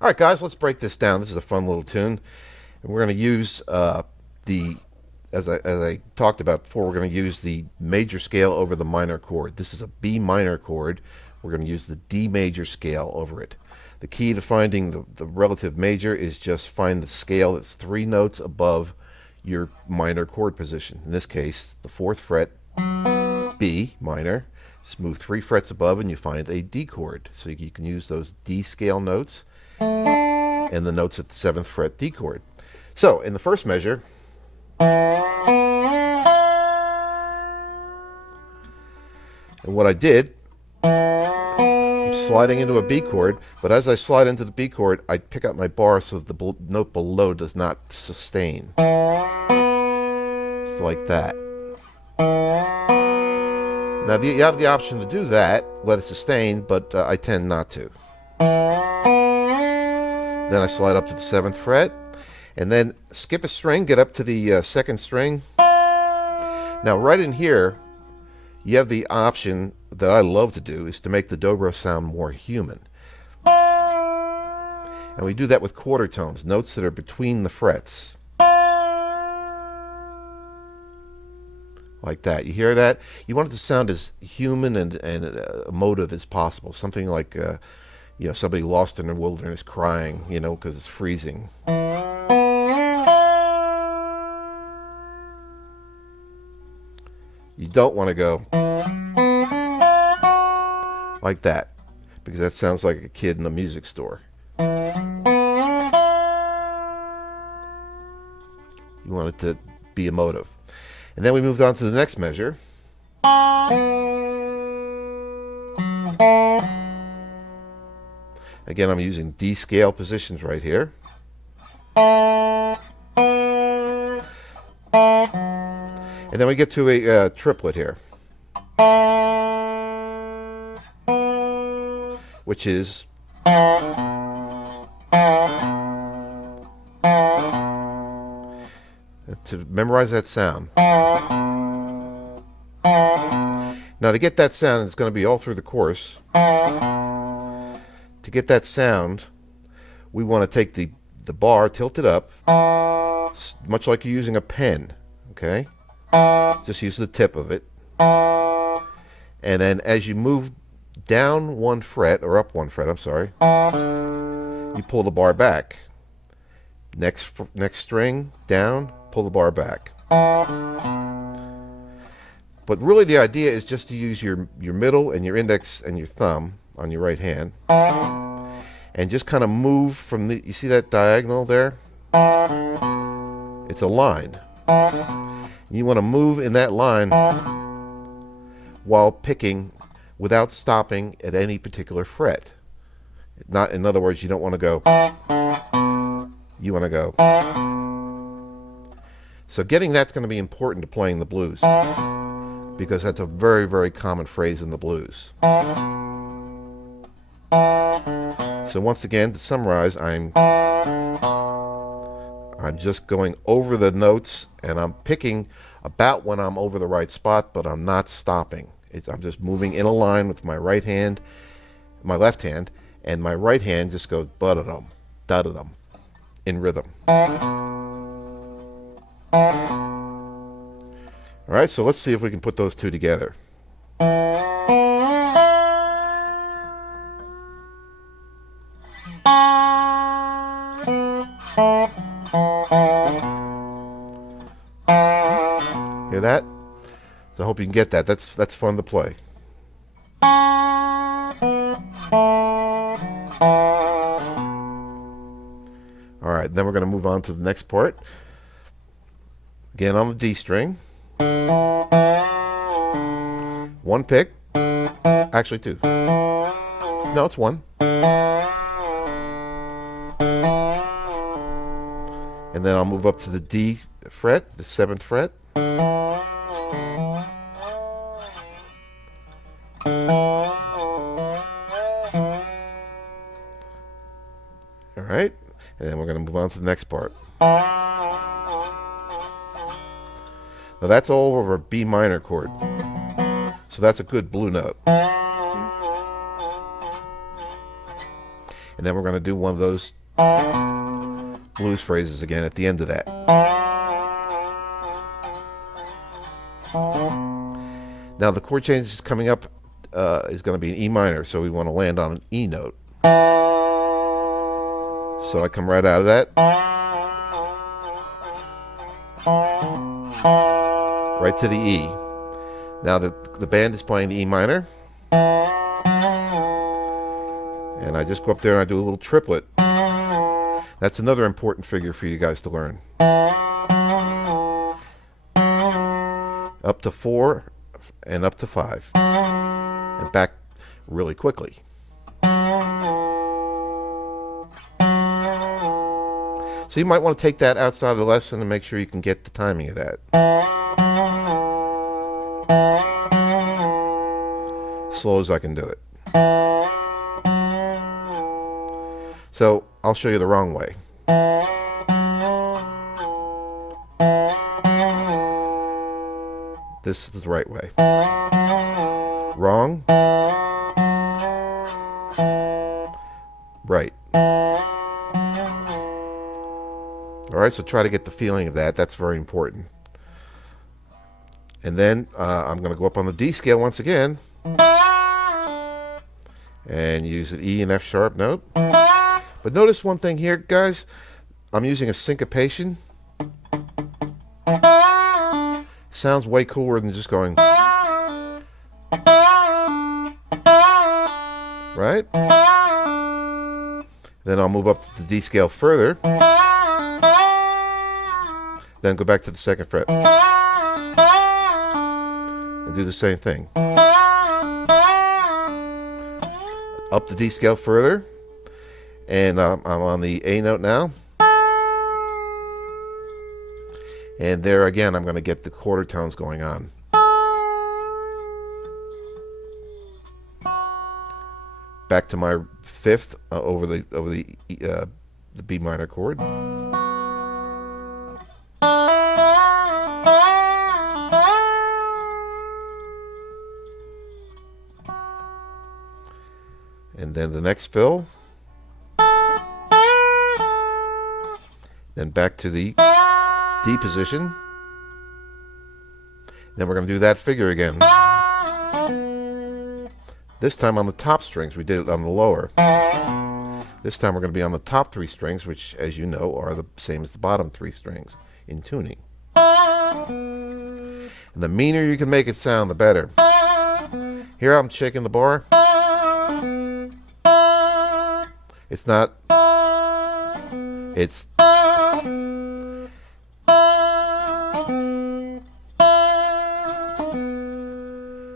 All right, guys, let's break this down. This is a fun little tune. And we're going to use as I talked about before, we're going to use the major scale over the minor chord. This is a B minor chord. We're going to use the D major scale over it. The key to finding the relative major is just find the scale that's 3 notes above your minor chord position. In this case, the 4th fret, B minor. Just move 3 frets above and you find a D chord. So you can use those D scale notes and the notes at the 7th fret D chord. So in the first measure, and what I did, I'm sliding into a B chord, but as I slide into the B chord, I pick up my bar so that the note below does not sustain. It's like that. Now you have the option to do that, let it sustain, but I tend not to. Then I slide up to the 7th fret, and then skip a string, get up to the 2nd string. Now right in here, you have the option that I love to do is to make the dobro sound more human. And we do that with quarter tones, notes that are between the frets. Like that. You hear that? You want it to sound as human and emotive as possible. Something like, somebody lost in the wilderness crying, because it's freezing. You don't want to go like that, because that sounds like a kid in a music store. You want it to be emotive. And then we moved on to the next measure. Again, I'm using D scale positions right here. And then we get to a triplet here, which is to memorize that sound. Now to get that sound, it's going to be all through the chorus. To get that sound, we want to take the bar, tilt it up, much like you're using a pen, okay? Just use the tip of it. And then as you move down 1 fret, or up 1 fret, I'm sorry, you pull the bar back. Next string, down, pull the bar back. But really the idea is just to use your middle and your index and your thumb on your right hand and just kind of move from you see that diagonal there? It's a line. You want to move in that line while picking without stopping at any particular fret. Not, in other words, you don't want to go. You want to go. So getting that's going to be important to playing the blues, because that's a very, very common phrase in the blues. So once again, to summarize, I'm just going over the notes, and I'm picking about when I'm over the right spot, but I'm not stopping. I'm just moving in a line with my right hand, my left hand, and my right hand just goes ba-da-dum, da-da-dum, in rhythm. All right, so let's see if we can put those two together. Hear that? So I hope you can get that. That's fun to play. All right, then we're going to move on to the next part. Again on the D string. 1 pick. Actually 2. No, it's 1. And then I'll move up to the D fret, the 7th fret. All right, and then we're going to move on to the next part. Now that's all over a B minor chord, so that's a good blue note. And And then we're going to do one of those blues phrases again at the end of that. Now the chord change is coming up is going to be an E minor, so we want to land on an E note. So I come right out of that, right to the E. Now the band is playing the E minor, and I just go up there and I do a little triplet. That's another important figure for you guys to learn. Up to 4 and up to 5, and back really quickly. So you might want to take that outside of the lesson and make sure you can get the timing of that. Slow as I can do it. So I'll show you the wrong way. This is the right way. Wrong. Right. Alright, so try to get the feeling of that. That's very important. And then I'm going to go up on the D scale once again and use an E and F sharp note. But notice one thing here, guys. I'm using a syncopation. Sounds way cooler than just going. Right? Then I'll move up to the D scale further. Then go back to the 2nd fret. And do the same thing. Up the D scale further. And I'm on the A note now. And there again, I'm going to get the quarter tones going on. Back to my 5th over the B minor chord. And then the next fill. Then back to the D position. Then we're going to do that figure again. This time on the top strings. We did it on the lower. This time we're going to be on the top 3 strings, which, as you know, are the same as the bottom 3 strings in tuning. And the meaner you can make it sound, the better. Here I'm shaking the bar. It's not. It's.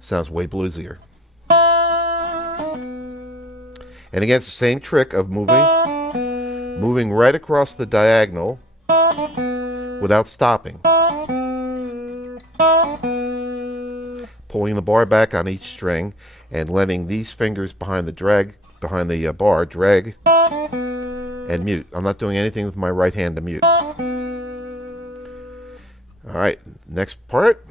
Sounds way bluesier. And again, it's the same trick of moving right across the diagonal without stopping. Pulling the bar back on each string and letting these fingers behind the bar drag and mute. I'm not doing anything with my right hand to mute. All right, next part.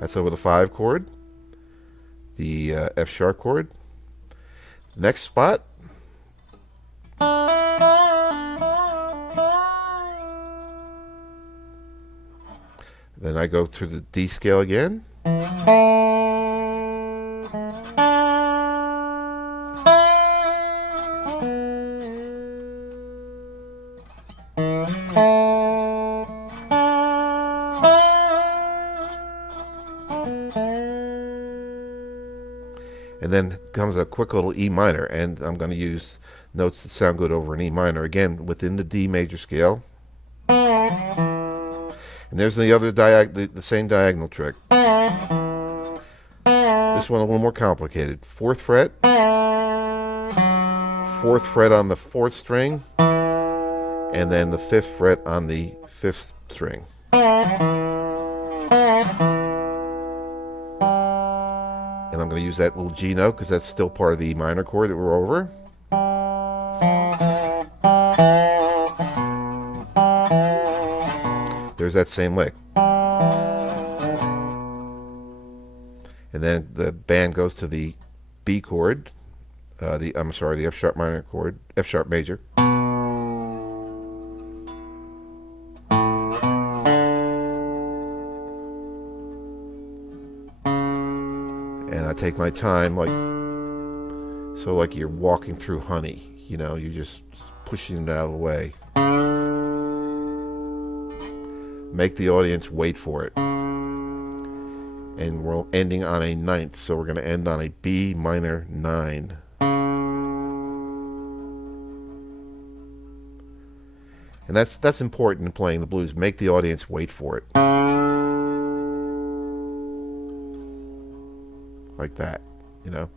That's over the 5 chord, the F sharp chord. Next spot. Then I go to the D scale again. And then comes a quick little E minor, and I'm going to use notes that sound good over an E minor, again within the D major scale. And there's the other the same diagonal trick. This one a little more complicated. 4th fret, 4th fret on the 4th string, and then the 5th fret on the 5th string. And I'm going to use that little G note because that's still part of the E minor chord that we're over. There's that same lick. And then the band goes to the B chord, the F sharp minor chord, F sharp major. And I take my time, like you're walking through honey. You know, you're just pushing it out of the way. Make the audience wait for it. And we're ending on a ninth, so we're going to end on a B minor 9. And that's important in playing the blues. Make the audience wait for it. Like that, you know.